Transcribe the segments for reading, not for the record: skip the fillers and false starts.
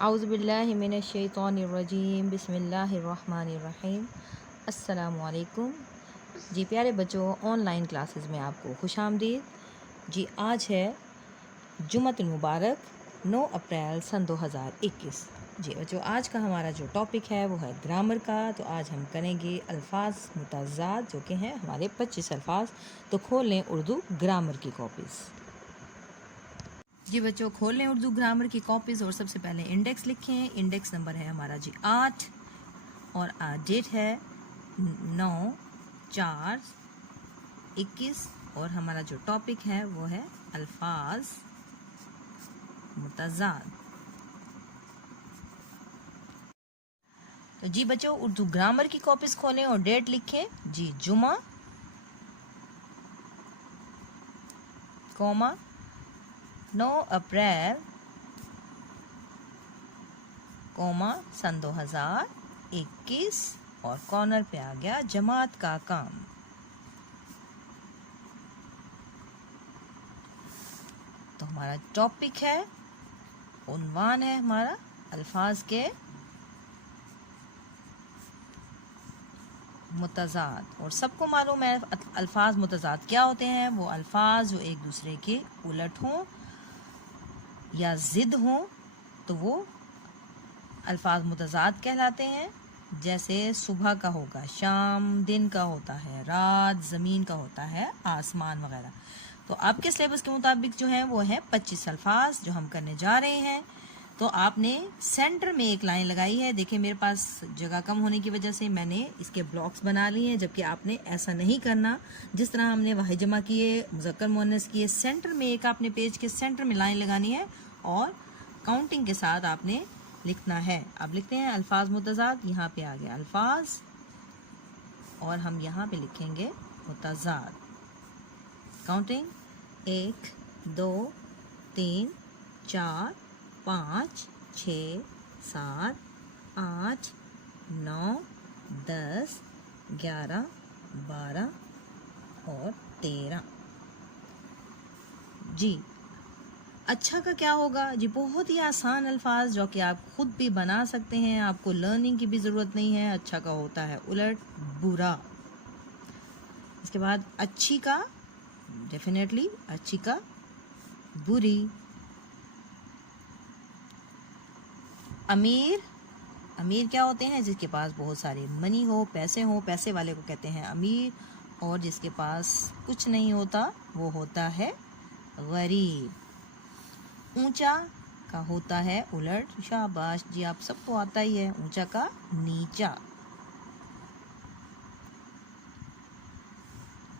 औज़ुबिल्लाहि मिनश्शैतानिर्रजीम बिस्मिल्लाहिर्रहमानिर्रहीम। अस्सलामुअलैकुम। जी प्यारे बच्चों, ऑनलाइन क्लासेस में आपको खुशामदीद। जी आज है जुमअतुल मुबारक 9 अप्रैल सन 2021। जी बच्चों, आज का हमारा जो टॉपिक है वो है ग्रामर का। तो आज हम करेंगे अल्फाज मुतज़ाद, जो कि हैं हमारे 25 अल्फाज। तो खोल लें उर्दू ग्रामर की कॉपीज़। जी बच्चों, खोल लें उर्दू ग्रामर की कॉपीज़ और सबसे पहले इंडेक्स लिखें। इंडेक्स नंबर है हमारा जी 8 और डेट है 9/4/21 और हमारा जो टॉपिक है वो है अल्फाज मुतज़ाद। तो जी बच्चों, उर्दू ग्रामर की कॉपीज़ खोलें और डेट लिखें। जी जुमा कॉमा 9 अप्रैल कॉमा सन 2021 और कॉर्नर पे आ गया जमात का काम। तो हमारा टॉपिक है, उन्वान है हमारा अल्फाज के मुतज़ाद। और सबको मालूम है अल्फाज मुतज़ाद क्या होते हैं। वो अल्फाज जो एक दूसरे के उलट हों या ज़िद हों तो वो अल्फाज मुतज़ाद कहलाते हैं। जैसे सुबह का होगा शाम, दिन का होता है रात, ज़मीन का होता है आसमान वगैरह। तो आपके सिलेबस के मुताबिक जो है वो है 25 अल्फाज जो हम करने जा रहे हैं। तो आपने सेंटर में एक लाइन लगाई है। देखिए मेरे पास जगह कम होने की वजह से मैंने इसके ब्लॉक्स बना लिए हैं, जबकि आपने ऐसा नहीं करना। जिस तरह हमने वाहिद जमा किए, मुज़क्कर मुअन्नस किए, सेंटर में एक आपने पेज के सेंटर में लाइन लगानी है और काउंटिंग के साथ आपने लिखना है। अब लिखते हैं अल्फाज मुतज़ाद। यहाँ पे आ गया अल्फाज और हम यहाँ पे लिखेंगे मुतज़ाद। काउंटिंग 1 2 3 4 5 6 7 8 9 10 11 12 और 13। जी अच्छा का क्या होगा जी, बहुत ही आसान अल्फाज जो कि आप खुद भी बना सकते हैं, आपको लर्निंग की भी ज़रूरत नहीं है। अच्छा का होता है उलट बुरा। इसके बाद अच्छी का डेफिनेटली अच्छी का बुरी। अमीर, अमीर क्या होते हैं? जिसके पास बहुत सारे मनी हो, पैसे हो, पैसे वाले को कहते हैं अमीर। और जिसके पास कुछ नहीं होता वो होता है गरीब। ऊंचा का होता है उलट, शाबाश जी, आप सबको आता ही है। ऊंचा का नीचा।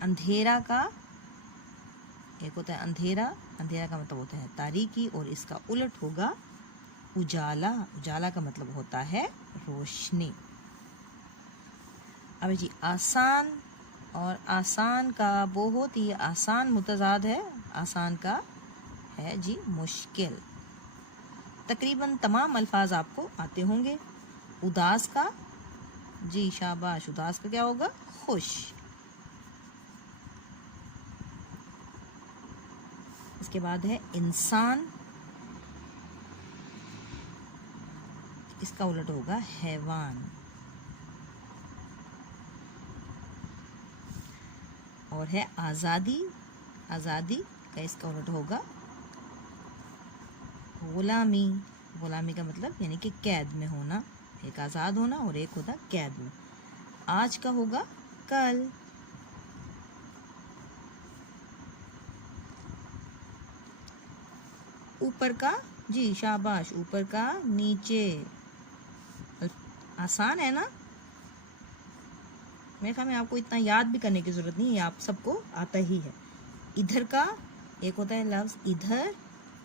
अंधेरा का एक होता है अंधेरा, अंधेरा का मतलब होता है तारीकी और इसका उलट होगा उजाला। उजाला का मतलब होता है रोशनी। अब जी आसान, और आसान का बहुत ही आसान मुतज़ाद है। आसान का है जी मुश्किल। तकरीबन तमाम अल्फाज आपको आते होंगे। उदास का जी शाबाश, उदास का क्या होगा? खुश। इसके बाद है इंसान, इसका उलट होगा हैवान। और है आज़ादी, आज़ादी का इसका उलट होगा गुलामी। गुलामी का मतलब यानी कि कैद में होना, एक आज़ाद होना और एक होता कैद में। आज का होगा कल। ऊपर का जी शाबाश, ऊपर का नीचे। आसान है ना? मेरे ख्याल में आपको इतना याद भी करने की ज़रूरत नहीं है, आप सबको आता ही है। इधर का एक होता है लफ्ज़ इधर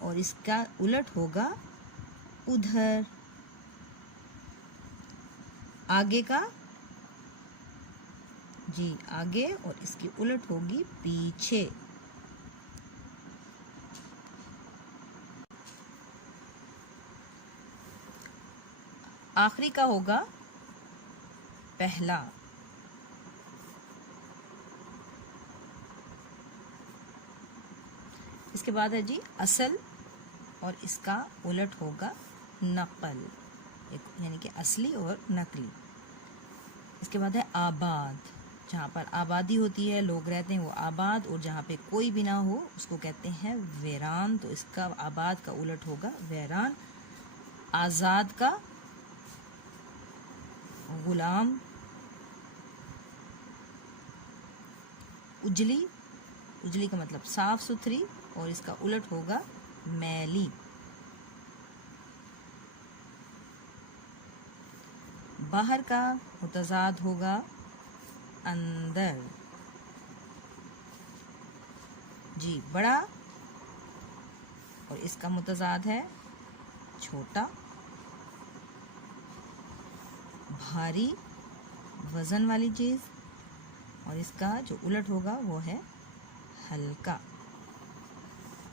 और इसका उलट होगा उधर। आगे का जी आगे और इसकी उलट होगी पीछे। आखिरी का होगा पहला। इसके बाद है जी असल और इसका उलट होगा नकल, यानी कि असली और नकली। इसके बाद है आबाद, जहाँ पर आबादी होती है, लोग रहते हैं, वो आबाद, और जहाँ पे कोई भी ना हो उसको कहते हैं वीरान। तो इसका आबाद का उलट होगा वीरान। आज़ाद का गुलाम। उजली, उजली का मतलब साफ सुथरी, और इसका उलट होगा मैली। बाहर का मुतज़ाद होगा अंदर। जी, बड़ा, और इसका मुतज़ाद है छोटा। भारी, वज़न वाली चीज़, और इसका जो उलट होगा वो है हल्का।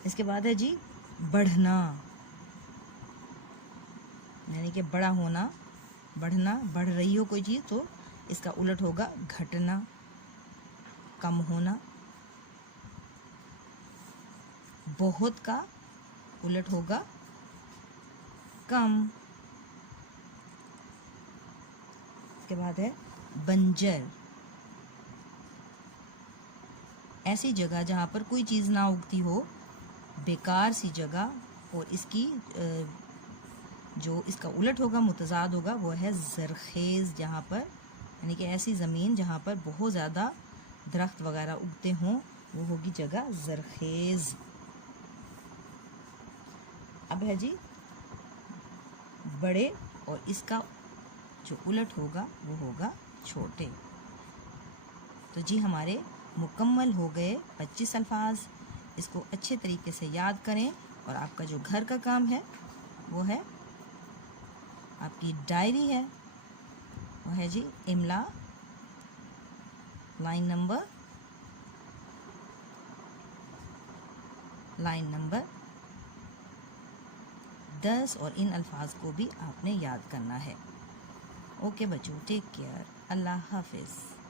इसके बाद है जी बढ़ना, यानी कि बड़ा होना, बढ़ना, बढ़ रही हो कोई चीज़ तो इसका उलट होगा घटना, कम होना। बहुत का उलट होगा कम। इसके बाद है बंजर, ऐसी जगह जहाँ पर कोई चीज़ ना उगती हो, बेकार सी जगह। और इसकी जो इसका उलट होगा, मुतज़ाद होगा, वो है ज़रखेज़, जहाँ पर, यानी कि ऐसी ज़मीन जहाँ पर बहुत ज़्यादा दरख्त वगैरह उगते हों, वो होगी जगह ज़रखेज़। अब है जी बड़े, और इसका जो उलट होगा वो होगा छोटे। तो जी हमारे मुकम्मल हो गए 25 अल्फाज। इसको अच्छे तरीके से याद करें, और आपका जो घर का काम है वो है, आपकी डायरी है, वो है जी इमला लाइन नंबर 10, और इन अल्फाज को भी आपने याद करना है। ओके बच्चों, टेक केयर, अल्लाह हाफिज़।